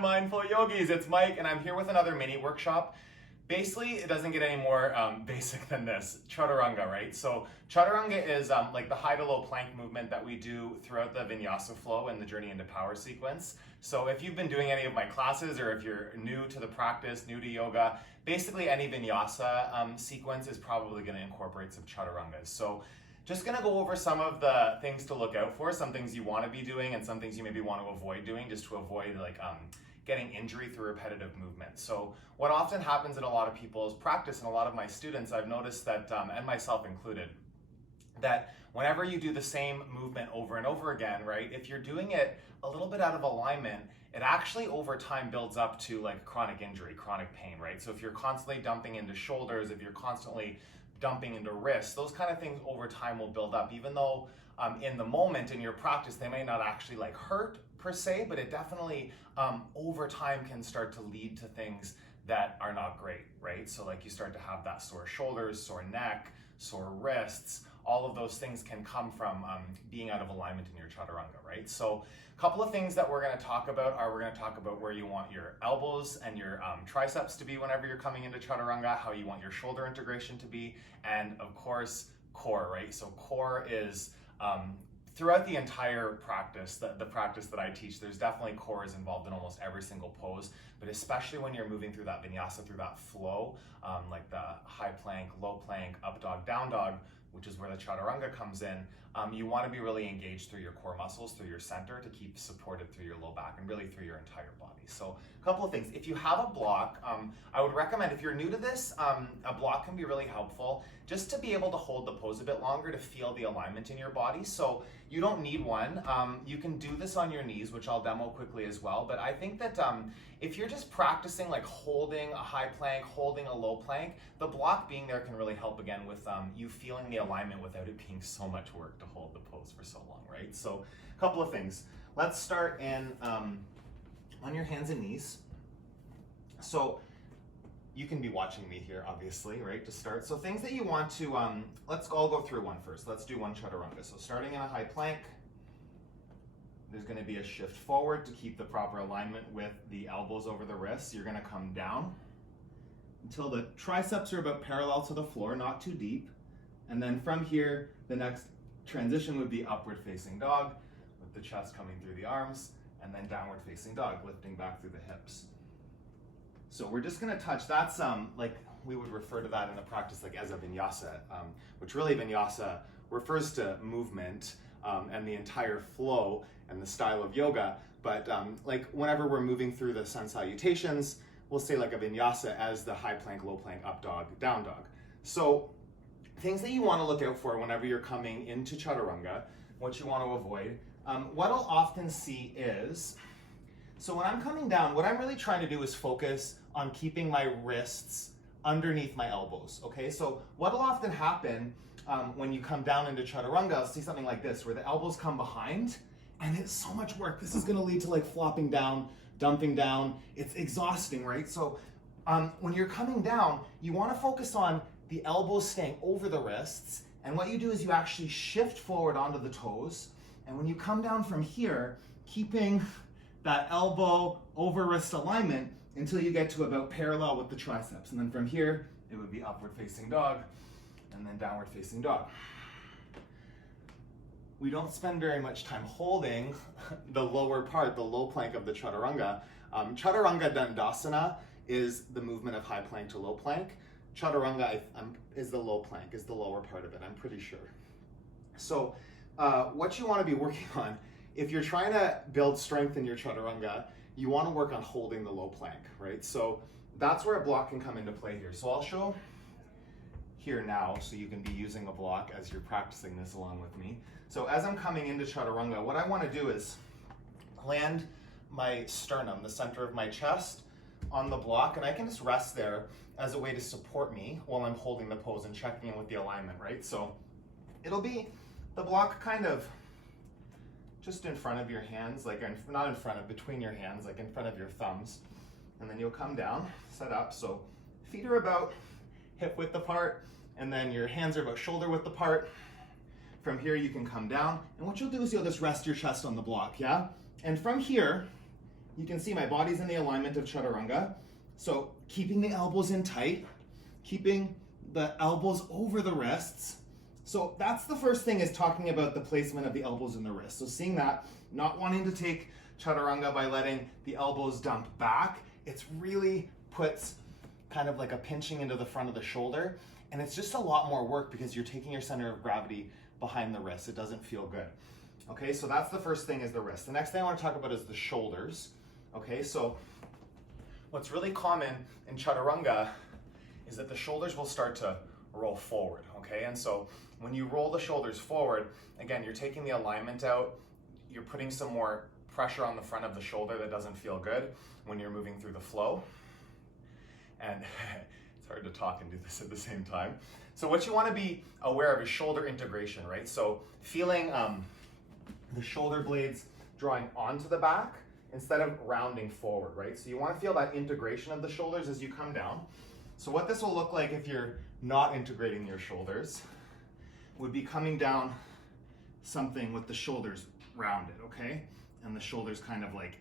my mindful yogis, it's Mike, and I'm here with another mini workshop. Basically, it doesn't get any more basic than this. Chaturanga, right? So Chaturanga is like the high to low plank movement that we do throughout the Vinyasa flow and the Journey into Power sequence. So if you've been doing any of my classes, or if you're new to the practice, new to yoga, basically any Vinyasa sequence is probably going to incorporate some Chaturangas. So just going to go over some of the things to look out for, some things you want to be doing and some things you maybe want to avoid doing, just to avoid like getting injury through repetitive movement. So what often happens in a lot of people's practice and a lot of my students, I've noticed that, and myself included, that whenever you do the same movement over and over again, right, if you're doing it a little bit out of alignment, it actually over time builds up to like chronic injury, chronic pain, right? So if you're constantly dumping into shoulders, if you're constantly dumping into wrists, those kind of things over time will build up, even though in the moment in your practice, they may not actually like hurt per se, but it definitely over time can start to lead to things that are not great, right? So like you start to have that sore shoulders, sore neck, sore wrists, all of those things can come from being out of alignment in your Chaturanga, right? So a couple of things that we're gonna talk about are, we're gonna talk about where you want your elbows and your triceps to be whenever you're coming into Chaturanga, how you want your shoulder integration to be, and of course, core, right? So core is, throughout the entire practice, the practice that I teach, there's definitely core is involved in almost every single pose, but especially when you're moving through that vinyasa, through that flow, like the high plank, low plank, up dog, down dog, which is where the Chaturanga comes in, you want to be really engaged through your core muscles, through your center, to keep supported through your low back and really through your entire body. So a couple of things. If you have a block, I would recommend, if you're new to this, a block can be really helpful just to be able to hold the pose a bit longer, to feel the alignment in your body. So you don't need one. You can do this on your knees, which I'll demo quickly as well. But I think that if you're just practicing like holding a high plank, holding a low plank, the block being there can really help again with you feeling the alignment without it being so much work to hold the pose for so long, right? So a couple of things. Let's start in on your hands and knees. So you can be watching me here, obviously, right, to start. So things that you want to, I'll go through one first. Let's do one Chaturanga. So starting in a high plank, there's gonna be a shift forward to keep the proper alignment with the elbows over the wrists. You're gonna come down until the triceps are about parallel to the floor, not too deep. And then from here, the next transition would be upward facing dog, with the chest coming through the arms, and then downward facing dog, lifting back through the hips. So we're just gonna touch, that's like we would refer to that in the practice like as a vinyasa, which really vinyasa refers to movement and the entire flow and the style of yoga. But like whenever we're moving through the sun salutations, we'll say like a vinyasa as the high plank, low plank, up dog, down dog. So things that you wanna look out for whenever you're coming into Chaturanga, what you wanna avoid. What I'll often see is, so when I'm coming down, what I'm really trying to do is focus on keeping my wrists underneath my elbows, okay? So what'll often happen when you come down into Chaturanga, I'll see something like this, where the elbows come behind, and it's so much work. This is gonna lead to like flopping down, dumping down. It's exhausting, right? So when you're coming down, you wanna focus on the elbows staying over the wrists, and what you do is you actually shift forward onto the toes, and when you come down from here, keeping that elbow over wrist alignment until you get to about parallel with the triceps. And then from here, it would be upward facing dog and then downward facing dog. We don't spend very much time holding the lower part, the low plank of the Chaturanga. Chaturanga Dandasana is the movement of high plank to low plank. Chaturanga is the low plank, is the lower part of it, I'm pretty sure. So what you want to be working on, if you're trying to build strength in your Chaturanga, you want to work on holding the low plank, right? So that's where a block can come into play here. So I'll show here now, so you can be using a block as you're practicing this along with me. So as I'm coming into Chaturanga, what I want to do is land my sternum, the center of my chest, on the block, and I can just rest there as a way to support me while I'm holding the pose and checking in with the alignment, right? So it'll be the block kind of just in front of your hands, like not in front of, between your hands, like in front of your thumbs. And then you'll come down, set up. So feet are about hip width apart, and then your hands are about shoulder width apart. From here, you can come down. And what you'll do is you'll just rest your chest on the block, yeah? And from here, you can see my body's in the alignment of Chaturanga. So keeping the elbows in tight, keeping the elbows over the wrists. So that's the first thing, is talking about the placement of the elbows in the wrists. So seeing that, not wanting to take Chaturanga by letting the elbows dump back, it's really puts kind of like a pinching into the front of the shoulder. And it's just a lot more work because you're taking your center of gravity behind the wrist. It doesn't feel good. Okay, so that's the first thing, is the wrist. The next thing I want to talk about is the shoulders. Okay, so what's really common in Chaturanga is that the shoulders will start to roll forward, okay? And so when you roll the shoulders forward, again, you're taking the alignment out, you're putting some more pressure on the front of the shoulder that doesn't feel good when you're moving through the flow. And it's hard to talk and do this at the same time. So what you want to be aware of is shoulder integration, right? So feeling the shoulder blades drawing onto the back instead of rounding forward, right? So you want to feel that integration of the shoulders as you come down. So what this will look like if you're not integrating your shoulders would be coming down something with the shoulders rounded, okay? And the shoulders kind of like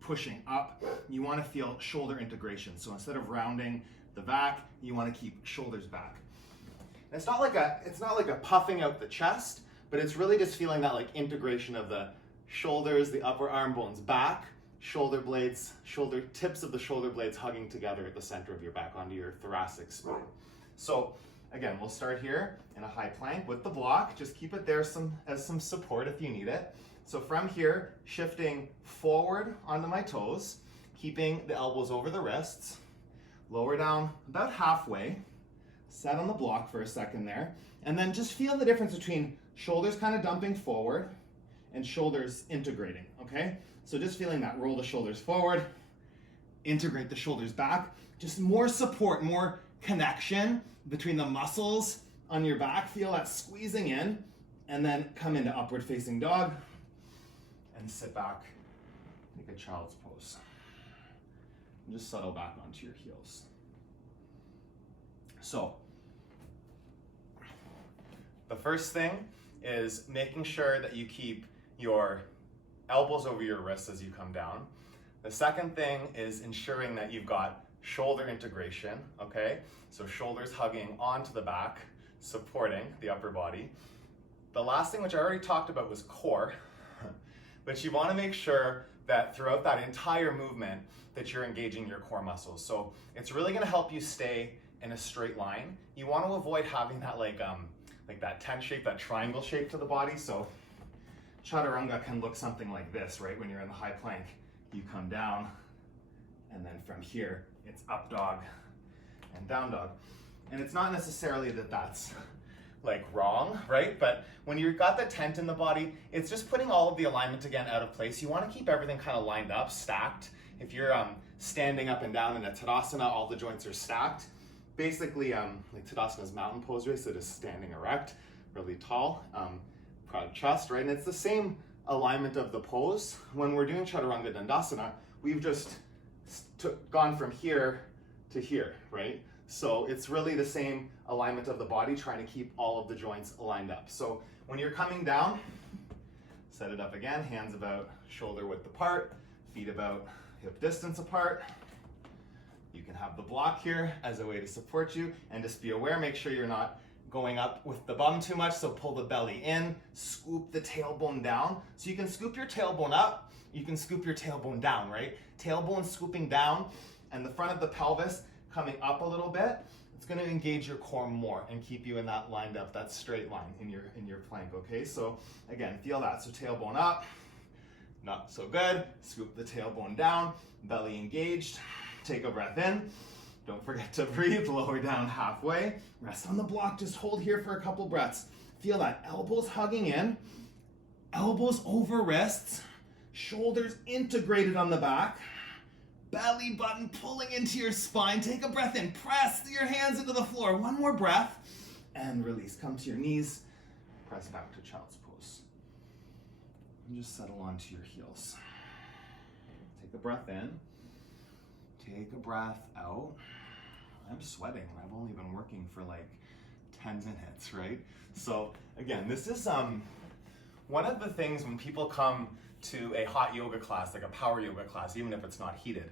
pushing up. You want to feel shoulder integration. So instead of rounding the back, you want to keep shoulders back. And it's not like a puffing out the chest, but it's really just feeling that like integration of the shoulders, the upper arm bones back, shoulder blades, shoulder tips of the shoulder blades hugging together at the center of your back onto your thoracic spine. So again, we'll start here in a high plank with the block. Just keep it there as some support if you need it. So from here, shifting forward onto my toes, keeping the elbows over the wrists, lower down about halfway, set on the block for a second there, and then just feel the difference between shoulders kind of dumping forward and shoulders integrating, okay? So just feeling that, roll the shoulders forward, integrate the shoulders back, just more support, more connection between the muscles on your back, feel that squeezing in, and then come into upward facing dog, and sit back, take a child's pose. And just settle back onto your heels. So, the first thing is making sure that you keep your elbows over your wrists as you come down. The second thing is ensuring that you've got shoulder integration, okay? So shoulders hugging onto the back, supporting the upper body. The last thing, which I already talked about, was core. But you want to make sure that throughout that entire movement that you're engaging your core muscles. So it's really going to help you stay in a straight line. You want to avoid having that like that tent shape, that triangle shape to the body. So Chaturanga can look something like this, right? When you're in the high plank, you come down, and then from here, it's up dog and down dog. And it's not necessarily that that's like wrong, right? But when you've got the tent in the body, it's just putting all of the alignment again out of place. You want to keep everything kind of lined up, stacked. If you're standing up and down in a Tadasana, all the joints are stacked. Basically, like Tadasana's mountain pose, right? So just standing erect, really tall, proud chest, right? And it's the same alignment of the pose. When we're doing Chaturanga Dandasana, we've just gone from here to here, right? So it's really the same alignment of the body, trying to keep all of the joints lined up. So when you're coming down, set it up again, hands about shoulder width apart, feet about hip distance apart. You can have the block here as a way to support you, and just be aware, make sure you're not going up with the bum too much, so pull the belly in, scoop the tailbone down. So you can scoop your tailbone up, you can scoop your tailbone down, right? Tailbone scooping down, and the front of the pelvis coming up a little bit. It's going to engage your core more and keep you in that lined up, that straight line in your plank, okay? So again, feel that. So tailbone up, not so good. Scoop the tailbone down, belly engaged. Take a breath in. Don't forget to breathe, lower down halfway. Rest on the block, just hold here for a couple breaths. Feel that, elbows hugging in, elbows over wrists, shoulders integrated on the back, belly button pulling into your spine. Take a breath in, press your hands into the floor. One more breath, and release. Come to your knees, press back to child's pose. And just settle onto your heels. Take a breath in, take a breath out. I'm sweating. I've only been working for like 10 minutes, right? So again, this is one of the things when people come to a hot yoga class, like a power yoga class, even if it's not heated.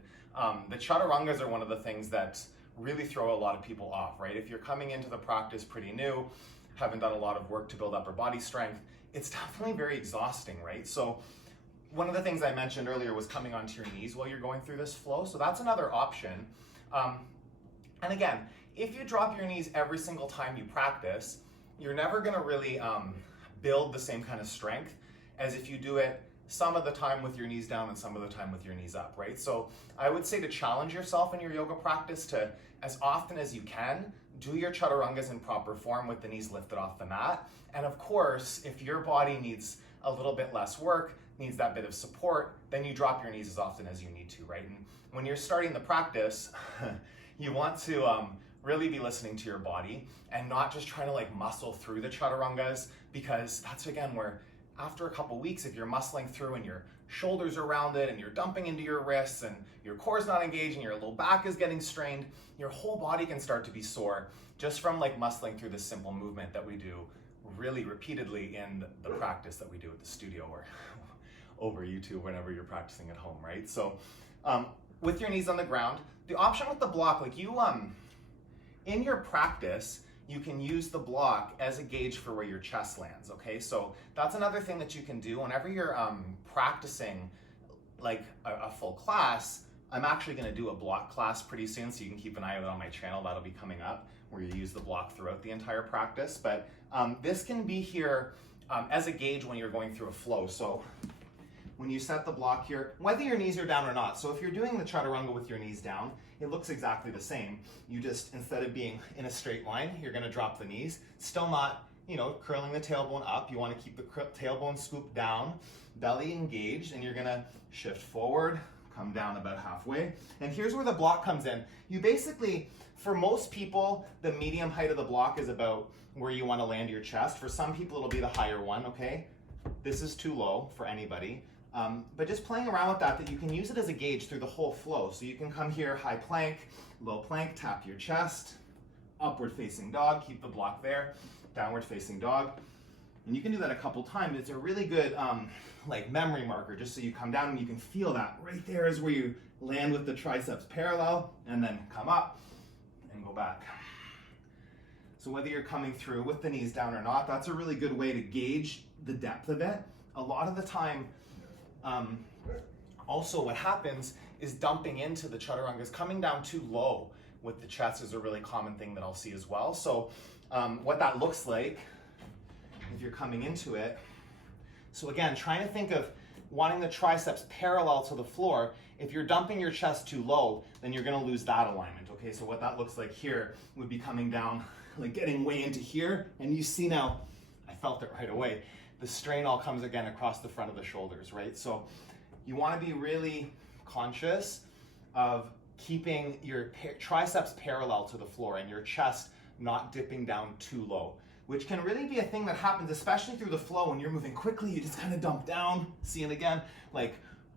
The chaturangas are one of the things that really throw a lot of people off, right? If you're coming into the practice pretty new, haven't done a lot of work to build upper body strength, it's definitely very exhausting, right? So one of the things I mentioned earlier was coming onto your knees while you're going through this flow. So that's another option. And again, if you drop your knees every single time you practice, you're never gonna really build the same kind of strength as if you do it some of the time with your knees down and some of the time with your knees up, right? So I would say to challenge yourself in your yoga practice to, as often as you can, do your chaturangas in proper form with the knees lifted off the mat. And of course, if your body needs a little bit less work, needs that bit of support, then you drop your knees as often as you need to, right? And when you're starting the practice, you want to really be listening to your body and not just trying to like muscle through the chaturangas, because that's again where after a couple weeks, if you're muscling through and your shoulders are rounded and you're dumping into your wrists and your core's not engaged and your low back is getting strained, your whole body can start to be sore just from like muscling through this simple movement that we do really repeatedly in the practice that we do at the studio or over YouTube whenever you're practicing at home, right? So with your knees on the ground, the option with the block, like you, in your practice, you can use the block as a gauge for where your chest lands, okay? So that's another thing that you can do whenever you're practicing like a full class. I'm actually gonna do a block class pretty soon, so you can keep an eye out on my channel. That'll be coming up, where you use the block throughout the entire practice. But this can be here as a gauge when you're going through a flow. So when you set the block here, whether your knees are down or not. So if you're doing the chaturanga with your knees down, it looks exactly the same. You just, instead of being in a straight line, you're gonna drop the knees, still not, curling the tailbone up. You wanna keep the tailbone scooped down, belly engaged, and you're gonna shift forward, come down about halfway. And here's where the block comes in. You basically, for most people, the medium height of the block is about where you wanna land your chest. For some people, it'll be the higher one, okay? This is too low for anybody. But just playing around with that you can use it as a gauge through the whole flow. So you can come here, high plank, low plank, tap your chest, upward facing dog, keep the block there, downward facing dog. And you can do that a couple times. It's a really good like memory marker, just so you come down and you can feel that right there is where you land with the triceps parallel, and then come up and go back. So whether you're coming through with the knees down or not, that's a really good way to gauge the depth of it. A lot of the time, also what happens is dumping into the chaturangas, coming down too low with the chest is a really common thing that I'll see as well. So what that looks like if you're coming into it. So again, trying to think of wanting the triceps parallel to the floor. If you're dumping your chest too low, then you're gonna lose that alignment, okay? So what that looks like here would be coming down, like getting way into here, and you see now, I felt it right away, the strain all comes again across the front of the shoulders, right? So you wanna be really conscious of keeping your triceps parallel to the floor and your chest not dipping down too low, which can really be a thing that happens, especially through the flow. When you're moving quickly, you just kind of dump down. See it again, like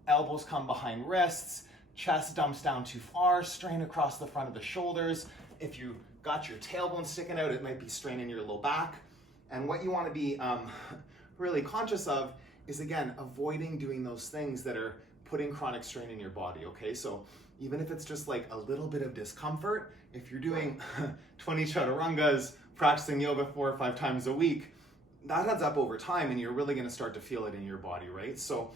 elbows come behind wrists, chest dumps down too far, strain across the front of the shoulders. If you got your tailbone sticking out, it might be straining your low back. And what you want to be really conscious of is, again, avoiding doing those things that are putting chronic strain in your body, okay? So even if it's just like a little bit of discomfort, if you're doing 20 chaturangas, practicing yoga 4 or 5 times a week, that adds up over time and you're really gonna start to feel it in your body, right? So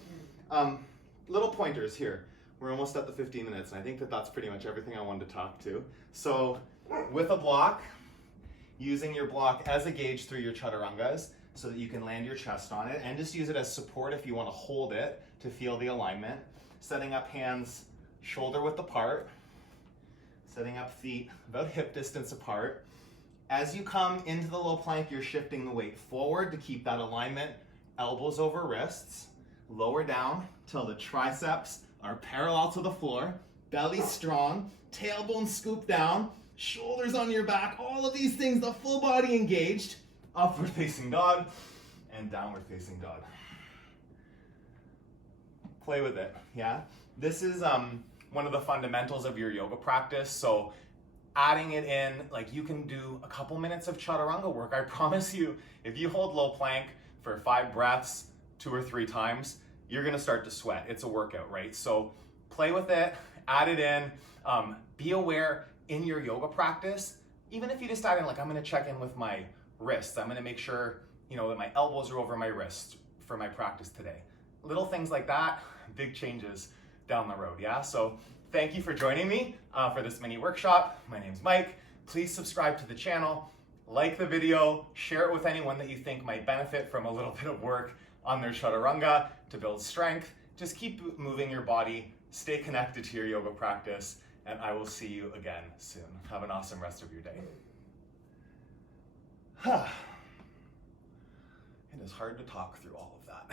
little pointers here. We're almost at the 15 minutes and I think that that's pretty much everything I wanted to talk to. So with a block, using your block as a gauge through your chaturangas so that you can land your chest on it, and just use it as support if you wanna hold it to feel the alignment. Setting up hands shoulder width apart, setting up feet about hip distance apart. As you come into the low plank, you're shifting the weight forward to keep that alignment, elbows over wrists, lower down till the triceps are parallel to the floor, belly strong, tailbone scoop down, shoulders on your back, all of these things, the full body engaged, upward facing dog and downward facing dog. Play with it, yeah? This is one of the fundamentals of your yoga practice. So adding it in, like you can do a couple minutes of chaturanga work. I promise you, if you hold low plank for 5 breaths, 2 or 3 times, you're gonna start to sweat. It's a workout, right? So play with it, add it in, be aware in your yoga practice, even if you decide like, I'm gonna check in with my wrists, I'm gonna make sure, you know, that my elbows are over my wrists for my practice today. Little things like that, big changes down the road, yeah? So thank you for joining me for this mini workshop. My name's Mike. Please subscribe to the channel, like the video, share it with anyone that you think might benefit from a little bit of work on their chaturanga to build strength. Just keep moving your body, stay connected to your yoga practice, and I will see you again soon. Have an awesome rest of your day. It is hard to talk through all of that.